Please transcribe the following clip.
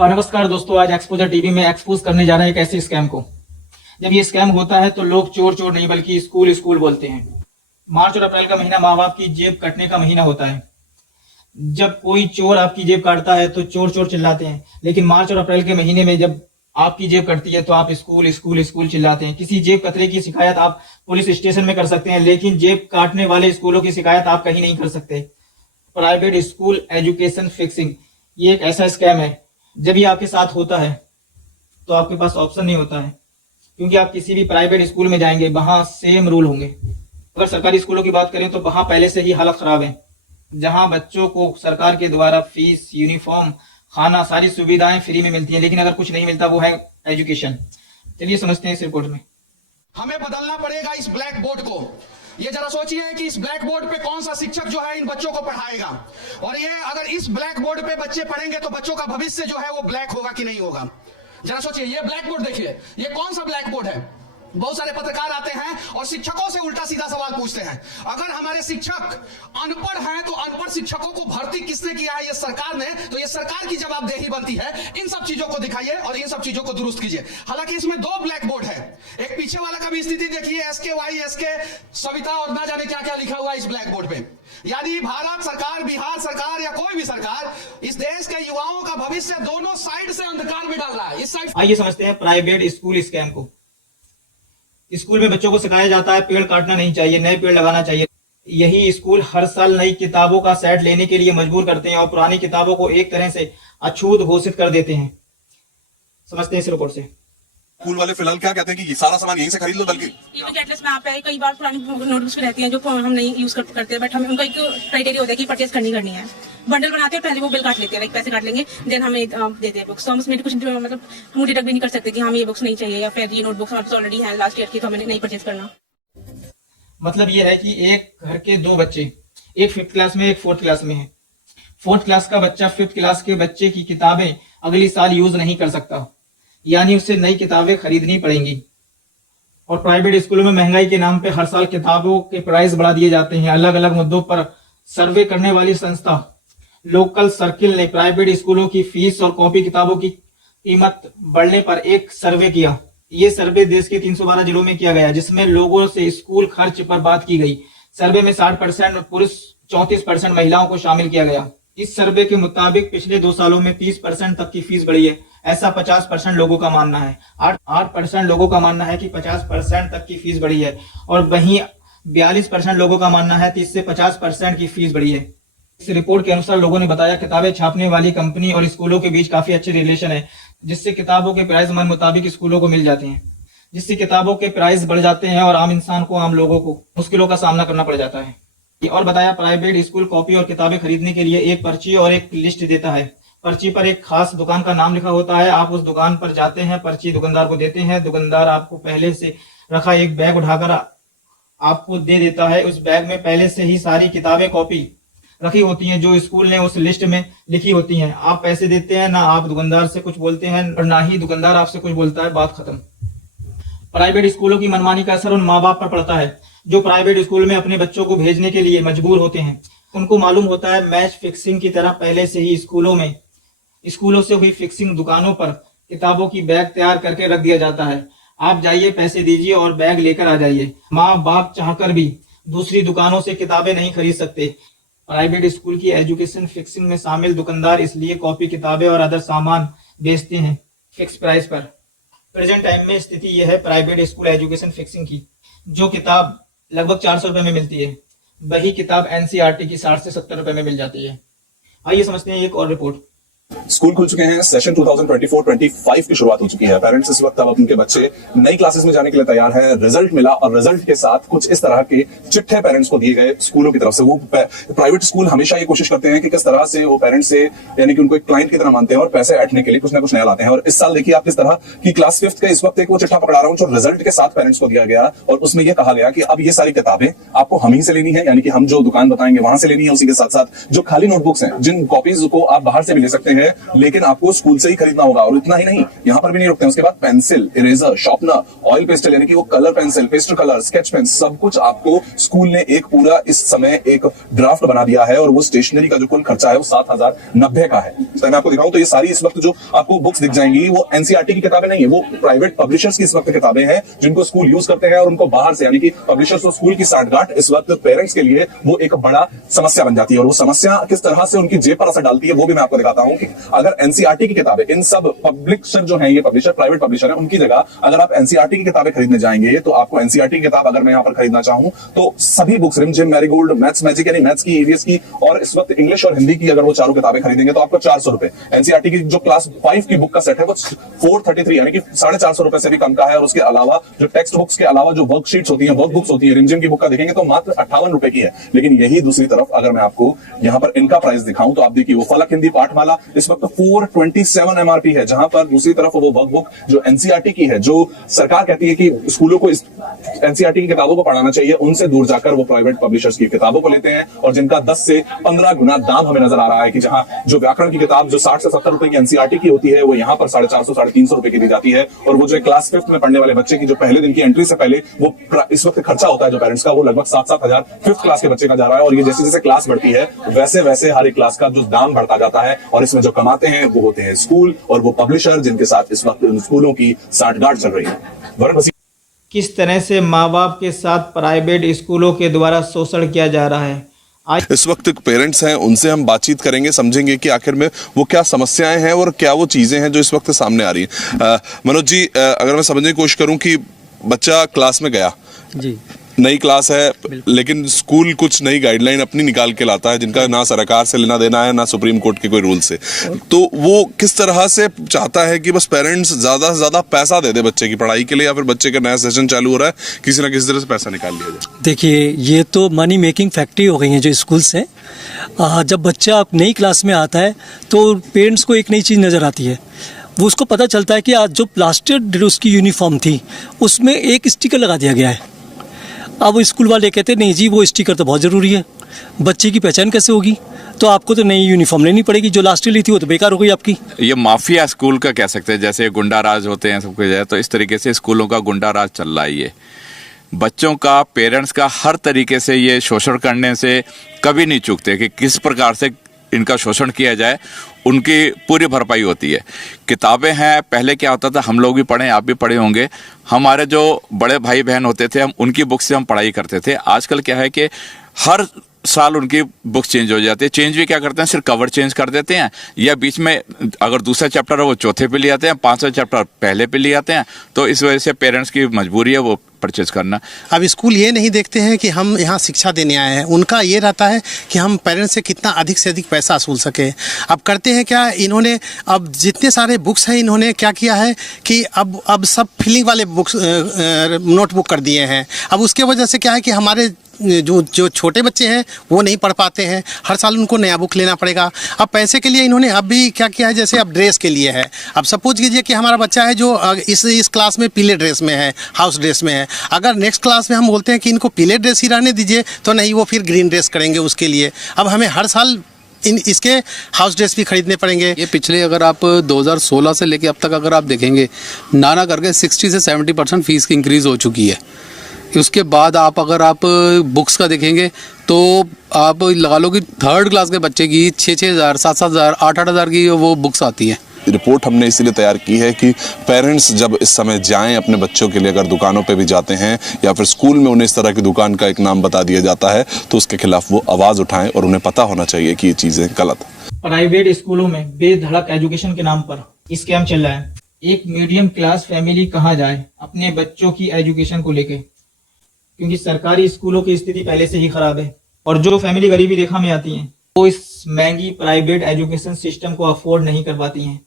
और नमस्कार दोस्तों, आज एक्सपोजर टीवी में एक्सपोज करने जा रहे हैं एक ऐसे स्कैम को। जब ये स्कैम होता है तो लोग चोर चोर नहीं बल्कि स्कूल स्कूल बोलते हैं। मार्च और अप्रैल का महीना माँ बाप की जेब कटने का महीना होता है। जब कोई चोर आपकी जेब काटता है तो चोर चोर चिल्लाते हैं, लेकिन मार्च और अप्रैल के महीने में जब आपकी जेब कटती है तो आप स्कूल स्कूल स्कूल चिल्लाते हैं। किसी जेब कतरे की शिकायत आप पुलिस स्टेशन में कर सकते हैं, लेकिन जेब काटने वाले स्कूलों की शिकायत आप कहीं नहीं कर सकते। प्राइवेट स्कूल एजुकेशन फिक्सिंग ये एक ऐसा स्कैम है। जब ये आपके साथ होता है तो आपके पास ऑप्शन नहीं होता है, क्योंकि आप किसी भी प्राइवेट स्कूल में जाएंगे वहां सेम रूल होंगे। अगर सरकारी स्कूलों की बात करें तो वहां पहले से ही हालत खराब है। जहां बच्चों को सरकार के द्वारा फीस, यूनिफॉर्म, खाना, सारी सुविधाएं फ्री में मिलती है, लेकिन अगर कुछ नहीं मिलता वो है एजुकेशन। चलिए समझते हैं इस रिपोर्ट में। हमें बदलना पड़ेगा इस ब्लैक बोर्ड को। ये जरा सोचिए कि इस ब्लैक बोर्ड पे कौन सा शिक्षक जो है इन बच्चों को पढ़ाएगा, और ये अगर इस ब्लैक बोर्ड पे बच्चे पढ़ेंगे तो बच्चों का भविष्य जो है वो ब्लैक होगा कि नहीं होगा। जरा सोचिए, ये ब्लैक बोर्ड देखिए, ये कौन सा ब्लैक बोर्ड है। बहुत सारे पत्रकार आते हैं और शिक्षकों से उल्टा सीधा सवाल पूछते हैं। अगर हमारे शिक्षक अनपढ़ हैं तो अनपढ़ शिक्षकों को भर्ती किसने किया है? ये सरकार ने। तो ये सरकार की जवाबदेही बनती है। इन सब चीजों को दिखाइए और इन सब चीजों को दुरुस्त कीजिए। हालांकि इसमें दो ब्लैक बोर्ड है। एक पीछे वाला का भी स्थिति देखिए, SKY, SK सविता और ना जाने क्या क्या लिखा हुआ है इस ब्लैक बोर्ड पे। यानी भारत सरकार, बिहार सरकार या कोई भी सरकार इस देश के युवाओं का भविष्य दोनों साइड से अंधकार में डाल रहा है। इस साइड आइए समझते हैं प्राइवेट स्कूल स्कैम को। स्कूल में बच्चों को सिखाया जाता है पेड़ काटना नहीं चाहिए, नए पेड़ लगाना चाहिए। यही स्कूल हर साल नई किताबों का सेट लेने के लिए मजबूर करते हैं और पुरानी किताबों को एक तरह से अछूत घोषित कर देते हैं। समझते हैं इस रिपोर्ट से। स्कूल वाले फिलहाल क्या कहते हैं कि ये सारा सामान यहीं से खरीद लो, बल्कि गेटलेस में आप है, कई बार पुरानी नोटबुक्स भी रहती हैं जो हम नहीं यूज करते, बट हमें उनका एक क्राइटेरिया होता है कि परचेज करनी है। बंडल बनाते हैं, पहले वो बिल काट लेते हैं, पैसे काट लेंगे, देन हमें देते हैं बुक्स। तो हम उसमें कुछ मतलब हम डिडक्ट भी नहीं कर सकते कि हमें ये बुक्स नहीं चाहिए, या फिर ये नोटबुक्स हमारे ऑलरेडी है लास्ट ईयर की, तो हमें नहीं परचेज करना। मतलब ये है कि एक घर के दो बच्चे, एक 5th क्लास में, एक 4th क्लास में है। 4th क्लास का बच्चा 5th क्लास के बच्चे की किताबें अगली साल यूज नहीं कर सकता, यानी उसे नई किताबें खरीदनी पड़ेंगी। और प्राइवेट स्कूलों में महंगाई के नाम पे हर साल किताबों के प्राइस बढ़ा दिए जाते हैं। अलग अलग मुद्दों पर सर्वे करने वाली संस्था लोकल सर्किल ने प्राइवेट स्कूलों की फीस और कॉपी किताबों की कीमत बढ़ने पर एक सर्वे किया। ये सर्वे देश के 312 जिलों में किया गया, जिसमें लोगों से स्कूल खर्च पर बात की गई। सर्वे में 60% पुरुष, 34% महिलाओं को शामिल किया गया। इस सर्वे के मुताबिक पिछले 2 सालों में 30% तक की फीस बढ़ी है, ऐसा 50% लोगों का मानना है। 8% लोगों का मानना है कि 50% तक की फीस बढ़ी है, और वहीं 42% लोगों का मानना है 30 से 50% की फीस बढ़ी है। इस रिपोर्ट के अनुसार लोगों ने बताया किताबें छापने वाली कंपनी और स्कूलों के बीच काफी अच्छे रिलेशन है, जिससे किताबों के प्राइस मन मुताबिक स्कूलों को मिल जाते हैं, जिससे किताबों के प्राइस बढ़ जाते हैं और आम इंसान को, आम लोगों को मुश्किलों का सामना करना पड़ जाता है। और बताया प्राइवेट स्कूल कॉपी और किताबें खरीदने के लिए एक पर्ची और एक लिस्ट देता है। पर्ची पर एक खास दुकान का नाम लिखा होता है। आप उस दुकान पर जाते हैं, पर्ची दुकानदार को देते हैं। दुकानदार आपको पहले से रखा एक बैग उठाकर आपको दे देता है। उस बैग में पहले से ही सारी किताबें कॉपी रखी होती हैं जो स्कूल ने उस लिस्ट में लिखी होती हैं। आप पैसे देते हैं, ना आप दुकानदार से कुछ बोलते हैं और ना ही दुकानदार आपसे कुछ बोलता है, बात खत्म। प्राइवेट स्कूलों की मनमानी का असर उन माँ बाप पर पड़ता है जो प्राइवेट स्कूल में अपने बच्चों को भेजने के लिए मजबूर होते हैं। उनको मालूम होता है मैच फिक्सिंग की तरह पहले से ही स्कूलों से हुई फिक्सिंग दुकानों पर किताबों की बैग तैयार करके रख दिया जाता है। आप जाइए, पैसे दीजिए और बैग लेकर आ जाइए। माँ बाप चाहकर भी दूसरी दुकानों से किताबें नहीं खरीद सकते। प्राइवेट स्कूल की एजुकेशन फिक्सिंग में शामिल दुकानदार इसलिए कॉपी, किताबें और अदर सामान बेचते हैं फिक्स प्राइस पर। प्रेजेंट टाइम में स्थिति यह है प्राइवेट स्कूल एजुकेशन फिक्सिंग की। जो किताब लगभग 400 रुपए में मिलती है, वही किताब NCERT की 60 से 70 रुपए में मिल जाती है। आइए समझते हैं एक और रिपोर्ट। स्कूल खुल चुके हैं। सेशन 2024-25 की शुरुआत हो चुकी है। पेरेंट्स इस वक्त अब उनके बच्चे नई क्लासेस में जाने के लिए तैयार हैं। रिजल्ट मिला और रिजल्ट के साथ कुछ इस तरह के चिट्ठे पेरेंट्स को दिए गए स्कूलों की तरफ से। वो प्राइवेट स्कूल हमेशा ये कोशिश करते हैं कि किस तरह से वो पेरेंट्स से, यानी कि उनको एक क्लाइंट की तरह मानते हैं और पैसे ऐंठने के लिए कुछ ना कुछ नया लाते हैं। और इस साल देखिए आप किस तरह की क्लास 5th का इस वक्त एक वो चिट्ठा पकड़ा रहा हूं जो रिजल्ट के साथ पेरेंट्स को दिया गया, और उसमें यह कहा गया कि अब ये सारी किताबें आपको हम ही से लेनी है, यानी कि हम जो दुकान बताएंगे वहां से लेनी है। उसी के साथ साथ जो खाली नोटबुक्स हैं, जिन कॉपीज को आप बाहर से भी ले सकते हैं है, लेकिन आपको स्कूल से ही खरीदना होगा। और इतना ही नहीं, यहाँ पर भी नहीं रुकते हैं, उसके बाद pencil, eraser, sharpener, oil pastel यानी कि वो colour pencil, pastel colour, sketch pen, सब कुछ आपको स्कूल ने एक पूरा इस समय एक ड्राफ्ट बना दिया है। और वो स्टेशनरी का जो कुल खर्चा है वो 7,090 का है। तो मैं आपको दिखाऊं तो ये सारी इस वक्त जो आपको बुक्स दिख जाएंगी वो एनसीईआरटी की किताबें नहीं है, वो प्राइवेट पब्लिशर्स की इस वक्त किताबें हैं जिनको स्कूल यूज करते हैं। और उनको बाहर से यानी कि पब्लिशर्स और स्कूल की साठगांठ इस वक्त पेरेंट्स के लिए वो एक बड़ा समस्या बन जाती है। और वो समस्या किस तरह से उनकी जेब पर असर डालती है वो भी मैं आपको दिखाता हूं कि अगर एनसीईआरटी की किताबें, इन सब पब्लिशर जो है, ये पब्लिशर प्राइवेट पब्लिशर है, उनकी जगह अगर आप एनसीईआरटी की किताबें खरीदने जाएंगे तो आपको एनसीईआरटी की किताब अगर मैं यहाँ पर खरीदना चाहूं तो सभी बुक्स, रिमझिम, मैरीगोल्ड, मैथ्स मैजिक यानी मैथ्स की, ईवीएस की और इस वक्त इंग्लिश और हिंदी की अगर वो चारों किताबें खरीदेंगे तो आपको 400 रुपए। एनसीईआरटी की जो क्लास 5 की बुक का सेट है वो 433 यानी कि 450 रुपए से भी कम का है। और उसके अलावा जो टेक्स्ट बुक्स के अलावा जो वर्कशीट्स होती है, वर्क बुक्स होती है, रिमझिम की बुक का देखेंगे तो मात्र 58 रुपए की है। लेकिन यही दूसरी तरफ अगर मैं आपको यहाँ पर इनका प्राइस दिखाऊं तो आप देखिए वो फलक हिंदी पाठमाला इस वक्त 427 एमआरपी है, जहां पर दूसरी तरफ वो वर्क बुक जो एनसीईआरटी की है, जो सरकार कहती है कि स्कूलों को इस एनसीईआरटी की किताबों को पढ़ाना चाहिए, उनसे दूर जाकर वो प्राइवेट पब्लिशर्स की किताबों को लेते हैं और जिनका 10 से 15 गुना दाम हमें नजर आ रहा है। कि जहां जो व्याकरण की किताब जो 60 से 70 रुपए की एनसीईआरटी की होती है वो यहाँ पर 450 साढ़े 300 रुपए की दी जाती है। और वो जो क्लास 5th में पढ़ने वाले बच्चे की जो पहले दिन की एंट्री से पहले वो इस वक्त खर्चा होता है जो पेरेंट्स का, वो लगभग 7-7 हजार 5th क्लास के बच्चे का जा रहा है। और ये जैसे जैसे क्लास बढ़ती है वैसे वैसे हर एक क्लास का जो दाम बढ़ता जाता है। और इसमें जो कमाते हैं वो होते हैं स्कूल और वो पब्लिशर जिनके साथ इस वक्त स्कूलों की साठगांठ चल रही है। किस तरह से माँ बाप के साथ प्राइवेट स्कूलों के द्वारा शोषण किया जा रहा है, आज इस वक्त पेरेंट्स हैं, उनसे हम बातचीत करेंगे, समझेंगे कि आखिर में वो क्या समस्याएं हैं और क्या वो चीजें हैं जो इस वक्त सामने आ रही हैं। मनोज जी, अगर मैं समझने की कोशिश करूं कि बच्चा क्लास में गया जी, नई क्लास है, लेकिन स्कूल कुछ नई गाइडलाइन अपनी निकाल के लाता है जिनका ना सरकार से लेना देना है ना सुप्रीम कोर्ट के कोई रूल से, तो वो किस तरह से चाहता है कि बस पेरेंट्स ज्यादा से ज्यादा पैसा दे दे बच्चे की पढ़ाई के लिए, या फिर बच्चे का नया सेशन चालू हो रहा है किसी ना किसी तरह से पैसा निकाल लिया जाए। देखिए ये तो मनी मेकिंग फैक्ट्री हो गई है जो स्कूल से। जब बच्चा नई क्लास में आता है तो पेरेंट्स को एक नई चीज़ नज़र आती है, वो उसको पता चलता है कि आज जो प्लास्टर उसकी यूनिफॉर्म थी उसमें एक स्टिकर लगा दिया गया है। अब स्कूल वाले कहते हैं नहीं जी वो स्टिकर तो बहुत ज़रूरी है, बच्चे की पहचान कैसे होगी, तो आपको तो नई यूनिफॉर्म लेनी पड़ेगी, जो लास्ट ईयर ली थी वो तो बेकार हो गई आपकी। ये माफिया स्कूल का कह सकते हैं, जैसे गुंडा राज होते हैं सबके जाए, तो इस तरीके से स्कूलों का गुंडा राज चल रहा है। ये बच्चों का, पेरेंट्स का हर तरीके से ये शोषण करने से कभी नहीं चूकते कि किस प्रकार से इनका शोषण किया जाए, उनकी पूरी भरपाई होती है। किताबें हैं, पहले क्या होता था, हम लोग भी पढ़े, आप भी पढ़े होंगे, हमारे जो बड़े भाई बहन होते थे हम उनकी बुक से हम पढ़ाई करते थे। आजकल क्या है कि हर साल उनकी बुक चेंज हो जाती है। चेंज भी क्या करते हैं, सिर्फ कवर चेंज कर देते हैं, या बीच में अगर दूसरा चैप्टर है वो चौथे पे ले आते हैं, 5वां चैप्टर पहले पे ले आते हैं। तो इस वजह से पेरेंट्स की मजबूरी है वो परचेज करना। अब स्कूल ये नहीं देखते हैं कि हम यहाँ शिक्षा देने आए हैं, उनका ये रहता है कि हम पेरेंट्स से कितना अधिक से अधिक पैसा वसूल सके। अब करते हैं क्या, इन्होंने अब जितने सारे बुक्स हैं इन्होंने क्या किया है कि अब सब फिलिंग वाले बुक्स नोटबुक कर दिए हैं। अब उसके वजह से क्या है कि हमारे जो छोटे बच्चे हैं वो नहीं पढ़ पाते हैं, हर साल उनको नया बुक लेना पड़ेगा। अब पैसे के लिए इन्होंने अब भी क्या किया है, जैसे अब ड्रेस के लिए है, अब सपोज कीजिए कि हमारा बच्चा है जो इस क्लास में पीले ड्रेस में है, हाउस ड्रेस में है, अगर नेक्स्ट क्लास में हम बोलते हैं कि इनको पीले ड्रेस ही रहने दीजिए तो नहीं, वो फिर ग्रीन ड्रेस करेंगे उसके लिए। अब हमें हर साल इसके हाउस ड्रेस भी खरीदने पड़ेंगे। ये पिछले अगर आप 2016 से लेके अब तक अगर आप देखेंगे, नाना करके 60 से 70% फीस की इंक्रीज़ हो चुकी है। उसके बाद अगर आप बुक्स का देखेंगे तो आप लगा लो कि 3rd क्लास के बच्चे की 6-6 हज़ार, 7-7 हज़ार, 8-8 हज़ार की वो बुक्स आती हैं। रिपोर्ट हमने इसीलिए तैयार की है कि पेरेंट्स जब इस समय जाएं अपने बच्चों के लिए, अगर दुकानों पे भी जाते हैं या फिर स्कूल में उन्हें इस तरह की दुकान का एक नाम बता दिया जाता है तो उसके खिलाफ वो आवाज़ उठाएं और उन्हें पता होना चाहिए कि ये चीज़ें गलत है। प्राइवेट स्कूलों में बेधड़क एजुकेशन के नाम पर स्कैम चल रहा है। एक मीडियम क्लास फैमिली कहाँ जाए अपने बच्चों की एजुकेशन को लेके, क्योंकि सरकारी स्कूलों की स्थिति पहले से ही खराब है और जो फैमिली गरीबी रेखा में आती हैं वो इस महंगी प्राइवेट एजुकेशन सिस्टम को अफोर्ड नहीं कर पाती हैं।